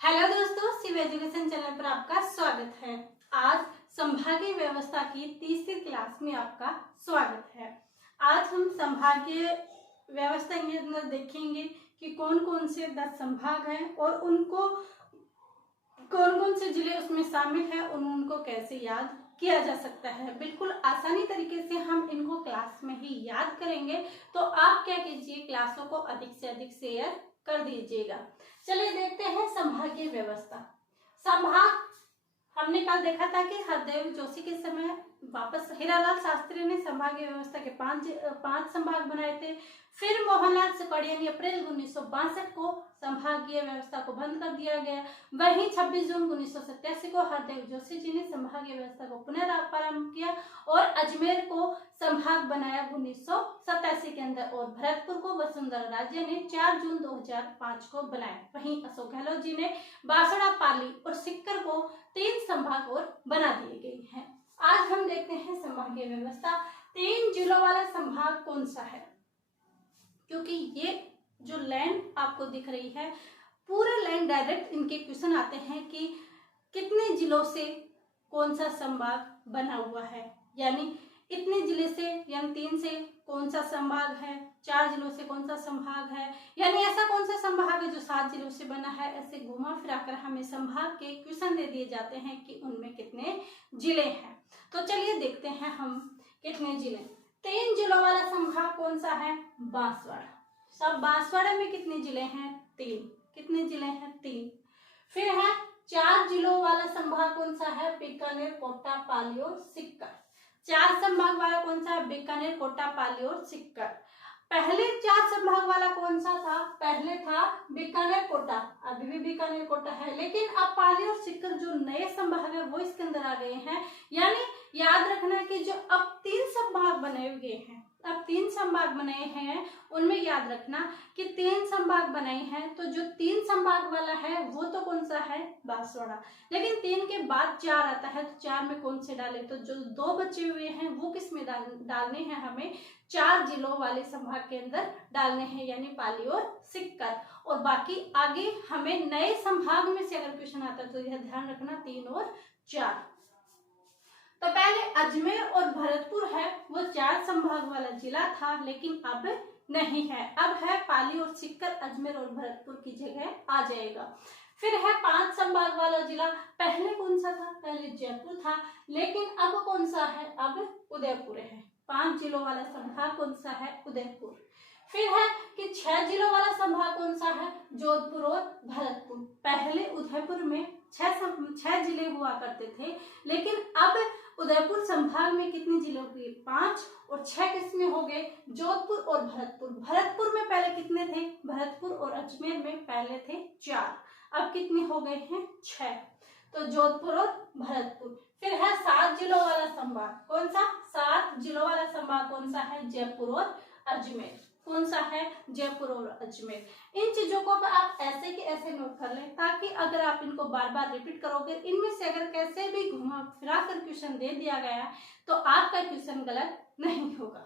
Hello दोस्तों, Shiv education channel पर आपका स्वागत है। आज संभागीय व्यवस्था की तीसरी क्लास में आपका स्वागत है। आज हम संभागीय व्यवस्था के अंदर देखेंगे कि कौन कौन से 10 संभाग हैं और उनको कौन कौन से जिले उसमें शामिल है और उनको कैसे याद किया जा सकता है। बिल्कुल आसानी तरीके से हम इनको क्लास में ही याद करेंगे। तो आप क्या कीजिए, क्लासों को अधिक से अधिक शेयर कर दीजिएगा। चलिए देखते हैं संभागीय व्यवस्था। संभाग हमने कल देखा था कि हरदेव जोशी के समय वापस हीरालाल शास्त्री ने संभागीय व्यवस्था के पांच संभाग बनाए थे। फिर मोहनलाल सुकड़िया ने अप्रैल 1962 को संभागीय व्यवस्था को बंद कर दिया गया। वहीं 26 जून 1987 को हरदेव जोशी जी ने संभागीय व्यवस्था को पुनरारंभ किया और अजमेर को संभाग बनाया 1987 के अंदर और भरतपुर को वसुंधरा राजे ने 4 जून 2005 को बनाया। वहीं अशोक गहलोत जी ने बांसवाड़ा, पाली और सीकर को 3 संभाग और बना दिए गए हैं। आज हम देखते हैं संभागीय व्यवस्था। 3 जिलों वाला संभाग कौन सा है, क्योंकि ये जो लाइन आपको दिख रही है पूरे लाइन डायरेक्ट इनके क्वेश्चन आते हैं कि कितने जिलों से कौन सा संभाग बना हुआ है, यानी इतने जिले से यानी 3 से कौन सा संभाग है, 4 जिलों से कौन सा संभाग है, यानी ऐसा कौन सा संभाग है जो 7 जिलों से बना है। ऐसे घुमा फिराकर हमें संभाग के क्वेश्चन दे दिए जाते हैं कि उनमें कितने जिले हैं। तो चलिए देखते हैं हम कितने जिले। 3 जिलों वाला संभाग कौन सा है? बांसवाड़ा। सब बांसवाड़ा में कितने जिले हैं? 3। कितने जिले हैं? 3। फिर है 4 जिलों वाला संभाग कौन सा है? बीकानेर, कोटा, पाली और सीकर। 4 संभाग वाला कौन सा है? बीकानेर, कोटा, पाली और सीकर। पहले 4 संभाग वाला कौन सा था? पहले था बीकानेर, कोटा। अभी भी बीकानेर, कोटा है, लेकिन अब पाली और सीकर जो नए संभाग है वो इसके अंदर आ गए हैं। यानी याद रखना कि जो अब 3 संभाग बने हुए हैं, अब 3 संभाग बने हैं, उनमें याद रखना कि 3 संभाग बने हैं तो जो 3 संभाग वाला है वो तो कौन सा है? बांसवाड़ा। लेकिन 3 के बाद 4 आता है तो 4 में कौन से डाले? तो जो 2 बचे हुए हैं वो किस में डालने हैं? हमें 4 जिलों वाले संभाग के अंदर डालने हैं, यानी पाली और सीकर। और बाकी आगे हमें नए संभाग में से अगर क्वेश्चन आता है तो यह ध्यान रखना 3 और 4। तो पहले अजमेर और भरतपुर है वो 4 संभाग वाला जिला था, लेकिन अब नहीं है। अब है पाली और सीकर, अजमेर और भरतपुर की जगह आ जाएगा। फिर है 5 संभाग वाला जिला। पहले कौन सा था? पहले जयपुर था, लेकिन अब कौन सा है? अब उदयपुर है। 5 जिलों वाला संभाग कौन सा है? उदयपुर। फिर है कि 6 जिलों वाला संभाग कौन सा है? जोधपुर और भरतपुर। पहले उदयपुर में 6 जिले हुआ करते थे, लेकिन अब उदयपुर संभाग में कितने जिले हुए? 5 और 6 किसमें हो गए? जोधपुर और भरतपुर। भरतपुर में पहले कितने थे? भरतपुर और अजमेर में पहले थे 4, अब कितने हो गए हैं? 6। तो जोधपुर और भरतपुर। फिर है 7 जिलों वाला संभाग। कौन सा? 7 जिलों वाला संभाग कौन सा है? जयपुर और अजमेर। कौन सा है? जयपुर और अजमेर। इन चीजों को आप ऐसे के ऐसे नोट कर लें, ताकि अगर आप इनको बार बार रिपीट करोगे, इनमें से अगर कैसे भी घुमा फिरा कर क्वेश्चन दे दिया गया तो आपका क्वेश्चन गलत नहीं होगा।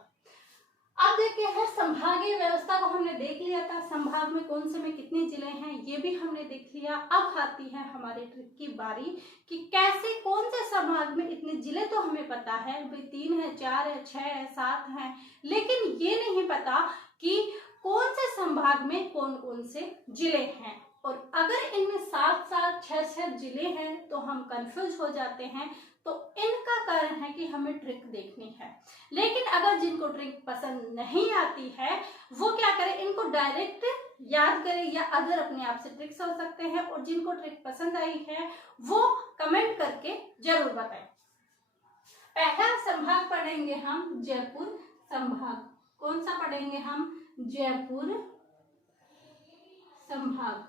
अब देखते हैं संभागीय व्यवस्था को हमने देख लिया था, संभाग में कौन से में कितने जिले हैं ये भी हमने देख लिया। अब आती है हमारे ट्रिक की बारी कि कैसे कौन से संभाग में इतने जिले तो हमें पता है, भाई 3 है, 4 है, 6 है, 7 है, लेकिन ये नहीं पता कि कौन से संभाग में कौन कौन से जिले हैं। और अगर इनमें 7-7, 6-6 जिले हैं तो हम कंफ्यूज हो जाते हैं। तो इनका कारण है कि हमें ट्रिक देखनी है। लेकिन अगर जिनको ट्रिक पसंद नहीं आती है वो क्या करें, इनको डायरेक्ट याद करें, या अगर अपने आप से ट्रिक्स हो सकते हैं। और जिनको ट्रिक पसंद आई है वो कमेंट करके जरूर बताएं। पहला संभाग पढ़ेंगे हम जयपुर संभाग। कौन सा पढ़ेंगे हम? जयपुर संभाग।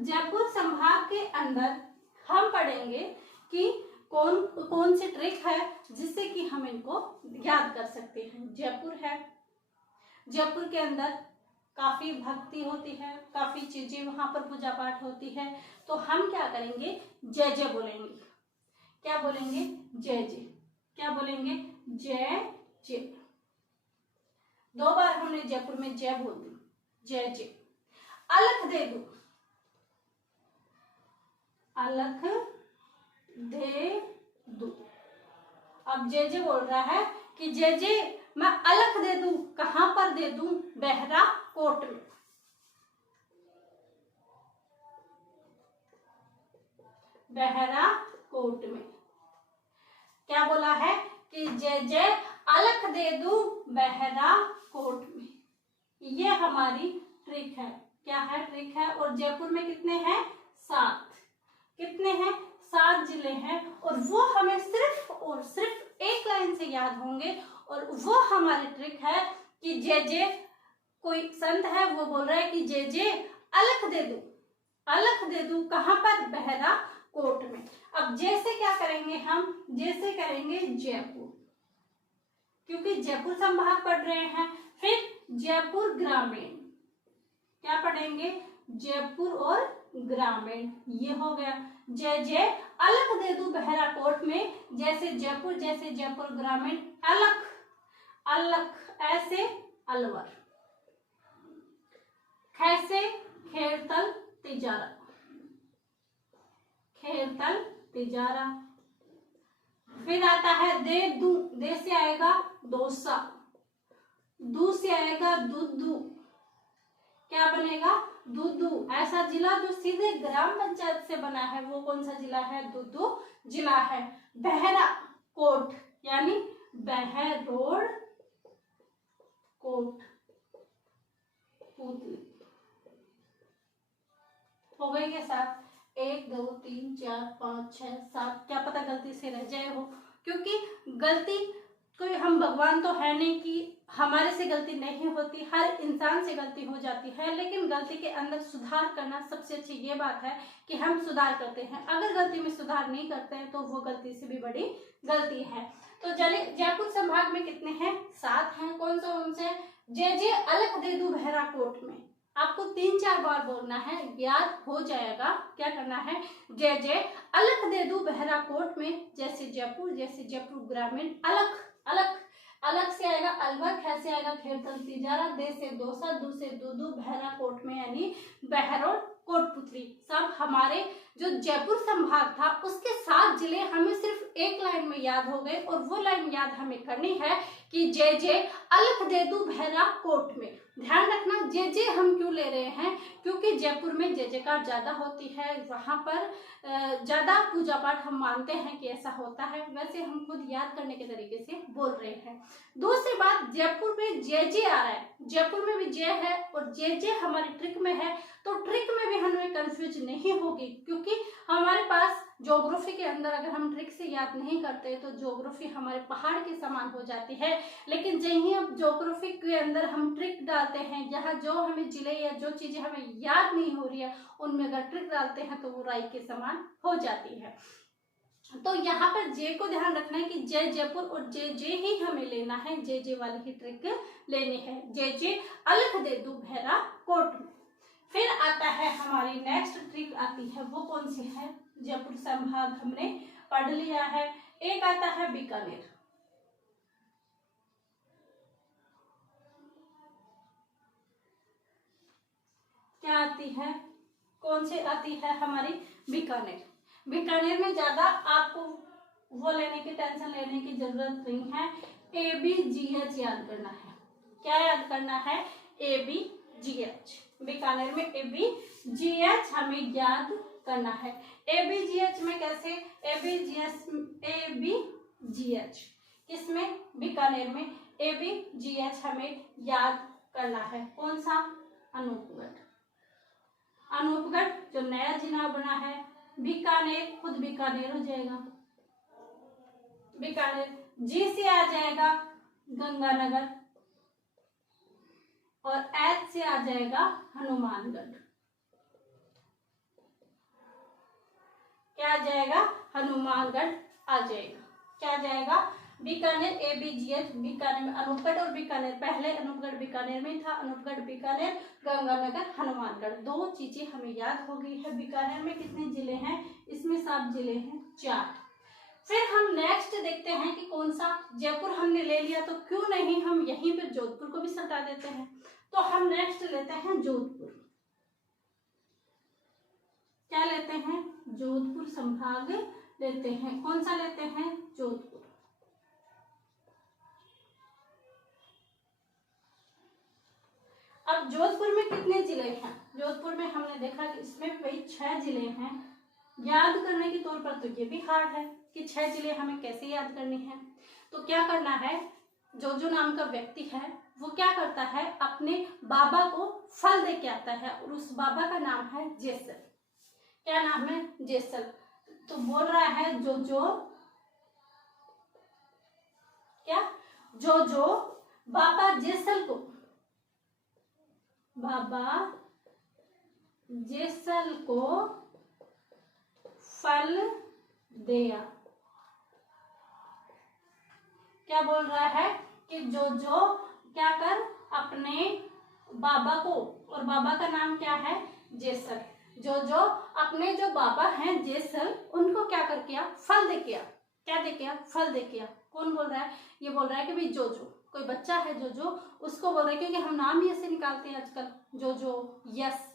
जयपुर संभाग के अंदर हम पढ़ेंगे कि कौन कौन सी ट्रिक है जिससे कि हम इनको याद कर सकते हैं। जयपुर है, जयपुर के अंदर काफी भक्ति होती है, काफी चीजें वहां पर पूजा पाठ होती है। तो हम क्या करेंगे? जय जय बोलेंगे। क्या बोलेंगे? जय जय। क्या बोलेंगे? जय जय। 2 बार हमने जयपुर में जय बोल दी, जय जय। अलख दे दो। अलख दे दूं। अब जे बोल रहा है कि जे मैं अलख दे दूं, कहां पर दे दूं? बहरा कोट में। बहरा कोट में। क्या बोला है कि जे अलख दे दूं बहरा कोट में। ये हमारी ट्रिक है। क्या है? ट्रिक है। और जयपुर में कितने हैं? 7। कितने हैं? 7 जिले हैं और वो हमें सिर्फ और सिर्फ एक लाइन से याद होंगे। और वो हमारी ट्रिक है कि जे कोई संत है वो बोल रहा है कि जे अलख दे दूं। अलख दे दूं कहां पर? बहरा कोट में। अब जैसे क्या करेंगे हम? जैसे करेंगे जयपुर, क्योंकि जयपुर संभाग पढ़ रहे हैं। फिर जयपुर ग्रामीण, क्या पढ़ेंगे? जयपुर और ग्रामीण। ये हो गया। जे अलख दे दूं बहरा कोट में, जैसे जयपुर ग्रामीण। अलख, अलख ऐसे अलवर, खैसे खेरतल तिजारा, खेरतल तिजारा। फिर आता है दे दूं, दे से आएगा दोसा, दू से आएगा दूधू। क्या बनेगा? दूधू। ऐसा जिला जो सीधे ग्राम पंचायत से बना है वो कौन सा जिला है? दूधू जिला है। बहरा कोट यानी बहरोड कोट, पुतली। हो गई के साथ 1 2 3 4 5 6 7। क्या पता गलती से रह जाए हो, क्योंकि गलती कोई, हम भगवान तो है नहीं कि हमारे से गलती नहीं होती। हर इंसान से गलती हो जाती है, लेकिन गलती के अंदर सुधार करना सबसे अच्छी ये बात है कि हम सुधार करते हैं। अगर गलती में सुधार नहीं करते हैं तो वो गलती से भी बड़ी गलती है। तो चलिए, जयपुर संभाग में कितने हैं? 7 हैं। कौन सा? उनसे जे अलख दे दूं बहरा कोट में। आपको 3-4 बार बोलना है, याद हो जाएगा। क्या करना है? जे अलख दे दूं बहरा कोट में, जैसे जयपुर ग्रामीण। अलख, अलख, अलग से आएगा अलवर, ख से आएगा खेरतल तिजारा, दे से दोसा, दू से दूधू, बहरा कोट में यानी बहरोड कोटपुतली। सब हमारे जो जयपुर संभाग था उसके 7 जिले हमें सिर्फ एक लाइन में याद हो गए। और वो लाइन याद हमें करनी है कि जे अलख दे दूं बहरा कोट में। ध्यान रखना, जे हम क्यों ले रहे हैं? क्योंकि जयपुर में जयकार ज्यादा होती है, वहां पर ज्यादा पूजा पाठ हम मानते हैं कि ऐसा होता है। वैसे हम खुद याद करने के तरीके से बोल रहे हैं। दूसरी बात, जयपुर में जे आ रहा है, जयपुर में भी जे है और जे हमारी ट्रिक में है, तो ट्रिक में भी हमें कंफ्यूज नहीं होगी। क्योंकि हमारे पास ज्योग्राफी के अंदर अगर हम ट्रिक से याद नहीं करते तो ज्योग्राफी हमारे पहाड़ के समान हो जाती है। लेकिन जहीं अब ज्योग्राफी के अंदर हम ट्रिक डालते हैं, जहाँ जो हमें जिले या जो चीजें हमें याद नहीं हो रही है उनमें अगर ट्रिक डालते हैं तो वो राई के समान हो जाती है। तो यहाँ पर जे को ध्यान रखना है कि जयपुर और जे ही हमें लेना है, जे वाली ही ट्रिक लेनी है। जे अलख दे दूं बहरा कोट में। फिर आता है हमारी नेक्स्ट ट्रिक आती है, वो कौन सी है? जयपुर संभाग हमने पढ़ लिया है। एक आता है बीकानेर। क्या आती है? कौन सी आती है हमारी? बीकानेर। बीकानेर में ज्यादा आपको वो लेने की, टेंशन लेने की जरूरत नहीं है। ABGH याद करना है। क्या याद करना है? ABGH। बीकानेर में ABGH हमें याद करना है। ABGH में कैसे? ABGH किसमें? बीकानेर में। ABGH हमें याद करना है। कौन सा? अनूपगढ़। अनूपगढ़ जो नया जिला बना है। बीकानेर खुद बीकानेर हो जाएगा। बीकानेर जी से आ जाएगा गंगानगर और एच से आ जाएगा हनुमानगढ़। क्या आ जाएगा? हनुमानगढ़ आ जाएगा। क्या आ जाएगा? बीकानेर ABGH। बीकानेर में अनूपगढ़ और बीकानेर, पहले अनूपगढ़ बीकानेर में था, अनूपगढ़ बीकानेर, गंगानगर हनुमानगढ़। 2 चीजें हमें याद हो गई है। बीकानेर में कितने जिले हैं? इसमें 7 जिले हैं, 4। फिर हम नेक्स्ट देखते हैं कि कौन सा। जयपुर हमने ले लिया तो क्यों नहीं हम यहीं पर जोधपुर को भी सटा देते हैं। तो हम नेक्स्ट लेते हैं जोधपुर। क्या लेते हैं? जोधपुर संभाग लेते हैं। कौन सा लेते हैं? जोधपुर। अब जोधपुर में कितने जिले हैं? जोधपुर में हमने देखा कि इसमें वही 6 जिले हैं। याद करने के तौर पर तो ये भी हार्ड है कि 6 जिले हमें कैसे याद करने हैं। तो क्या करना है, जोजो नाम का व्यक्ति है वो क्या करता है, अपने बाबा को फल दे के आता है और उस बाबा का नाम है जेसल। क्या नाम है? जेसल। तो बोल रहा है जोजो, क्या? जोजो बाबा जेसल को, बाबा जेसल को फल दिया। क्या बोल रहा है कि जोजो क्या कर, अपने बाबा को, और बाबा का नाम क्या है? जेसल। जोजो अपने जो बाबा हैं जेसल, उनको क्या कर किया? फल दे किया। क्या दे किया? फल दे किया। कौन बोल रहा है? ये बोल रहा है कि भाई जोजो, कोई बच्चा है जोजो, उसको बोल रहा है, क्योंकि हम नाम ही ऐसे निकालते हैं आजकल, जोजो, यस,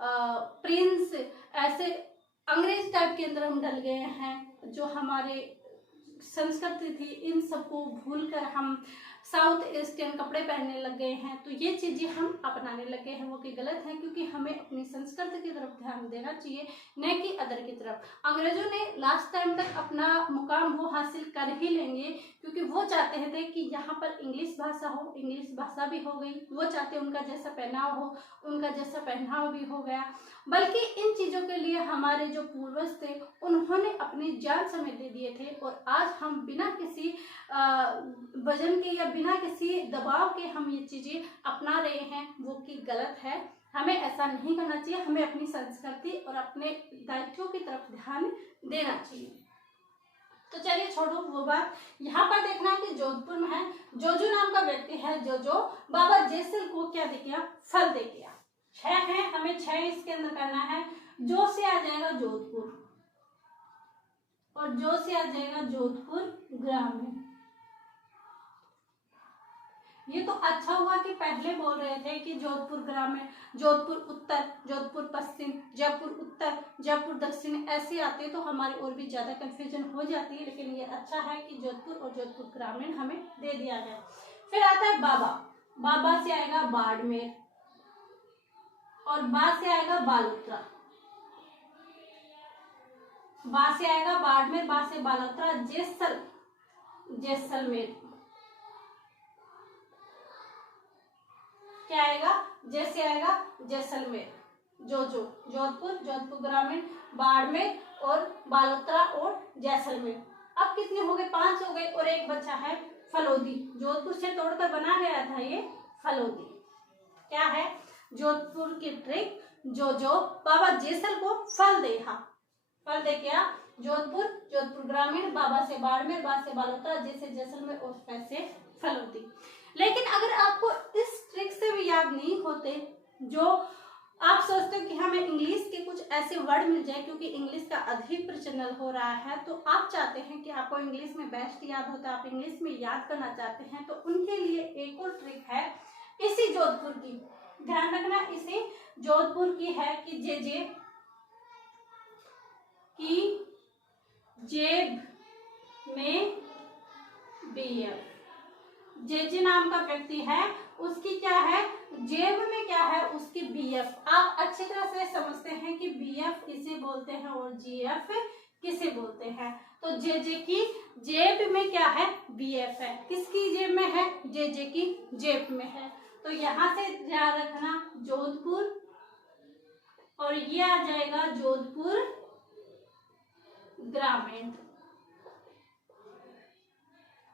प्रिंस, ऐसे अंग्रेज टाइप के अंदर हम डल गए हैं। जो हमारे संस्कृति थी इन सबको भूलकर हम साउथ एशियन कपड़े पहनने लग गए हैं। तो ये चीजें हम अपनाने लगे हैं, वो कि गलत है, क्योंकि हमें अपनी संस्कृति की तरफ ध्यान देना चाहिए, न कि अदर की तरफ। अंग्रेजों ने लास्ट टाइम तक अपना मुकाम वो हासिल कर ही लेंगे, क्योंकि वो चाहते थे कि यहाँ पर इंग्लिश भाषा हो, इंग्लिश भाषा भी हो गई। वो चाहते उनका जैसा पहनाव हो, उनका जैसा पहनाव भी हो गया। बल्कि इन चीजों के लिए हमारे जो पूर्वज थे उन्होंने अपनी जान समेत दे दिए थे, और आज हम बिना किसी वजन के या बिना किसी दबाव के हम ये चीजें अपना रहे हैं, वो कि गलत है। हमें ऐसा नहीं करना चाहिए। हमें अपनी संस्कृति और अपने दायित्वों की तरफ ध्यान देना चाहिए। तो चलिए छोड़ो वो बात। यहाँ पर देखना कि जोधपुर में है, जोजो नाम का व्यक्ति है, जोजो बाबा जेसल को क्या दे किया? फल दे किया। 6 है, हमें 6 इसके अंदर करना है। जो से आ जाएगा जोधपुर, और जो से आ जाएगा जोधपुर ग्रामीण। ये तो अच्छा हुआ कि पहले बोल रहे थे कि जोधपुर ग्रामीण, जोधपुर उत्तर, जोधपुर पश्चिम, जयपुर उत्तर, जयपुर दक्षिण, ऐसे आते तो हमारी और भी ज्यादा कंफ्यूजन हो जाती है। लेकिन ये अच्छा है कि जोधपुर और जोधपुर ग्रामीण हमें दे दिया गया। फिर आता है बाबा। बाबा से आएगा बाड़मेर, और बा से आएगा बालोतरा। बा से आएगा बाड़मेर, बा से बालोतरा, जैसलमेर। क्या आएगा? जैसे आएगा जैसलमेर। जोधपुर, जोधपुर ग्रामीण, बाड़मेर और बालोतरा और जैसलमेर। अब कितने हो गए? 5 हो गए, और एक बचा है फलोदी। जोधपुर से तोड़कर बना गया था ये फलोदी। क्या है? जोधपुर की ट्रिक, जो बाबा जेसल को फल दे। हाँ, फल दे क्या? जोधपुर, जोधपुर ग्रामीण, बाबा से बाड़मेर, बा से बालोतरा, जैसे जैसलमेर और पैसे फलोदी। लेकिन अगर आपको इस ट्रिक से भी याद नहीं होते, जो आप सोचते हो कि हमें इंग्लिश के कुछ ऐसे वर्ड मिल जाए, क्योंकि इंग्लिश का अधिक प्रचलन हो रहा है, तो आप चाहते हैं कि आपको इंग्लिश में बेस्ट याद होता है, आप इंग्लिश में याद करना चाहते हैं, तो उनके लिए एक और ट्रिक है इसी जोधपुर की। ध्यान रखना, इसी जोधपुर की है कि जे की जेब में BF। जे नाम का व्यक्ति है, उसकी क्या है? जेब में क्या है? उसकी BF। आप अच्छी तरह से समझते हैं कि BF इसे बोलते हैं और GF किसे बोलते हैं। तो जे की जेब में क्या है? BF है। किसकी जेब में है? जे की जेब में है। तो यहाँ से ध्यान रखना जोधपुर, और ये आ जाएगा जोधपुर ग्रामीण।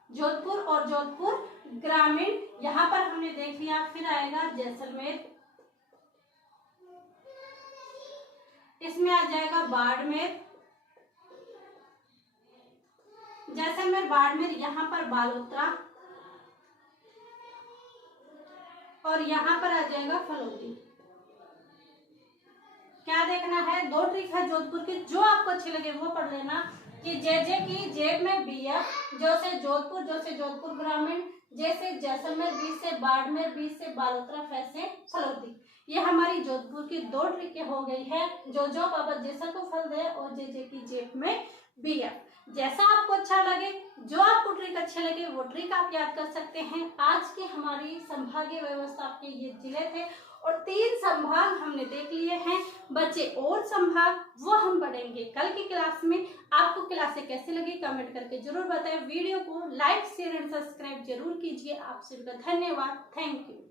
जोधपुर और जोधपुर ग्रामीण यहाँ पर हमने देख लिया। फिर आएगा जैसलमेर, इसमें आ जाएगा बाड़मेर, जैसलमेर, बाड़मेर, यहाँ पर बालोतरा, और यहाँ पर आ जाएगा फलोदी। क्या देखना है? 2 ट्रिक है जोधपुर की, जो आपको अच्छी लगे वो पढ़ लेना। कि जे की जेब में BF, जो से जोधपुर ग्रामीण, जैसे जैसलमेर, बी से बाड़मेर, बी से बालोतरा, फै से फलोदी। ये हमारी जोधपुर की 2 ट्रिकें हो गई है। जो जो बाबा जैसा को फल दे और जे की जेब में BF। जैसा आपको अच्छा लगे, जो आपको ट्रिक अच्छे लगे वो ट्रिक आप याद कर सकते हैं। आज की हमारी संभागीय व्यवस्था के ये जिले थे और 3 संभाग हमने देख लिए हैं। बच्चे और संभाग वो हम पढ़ेंगे कल की क्लास में। आपको क्लासें कैसी लगी कमेंट करके जरूर बताएं। वीडियो को लाइक शेयर एंड सब्सक्राइब जरूर कीजिए। आप सभी का धन्यवाद। Thank you.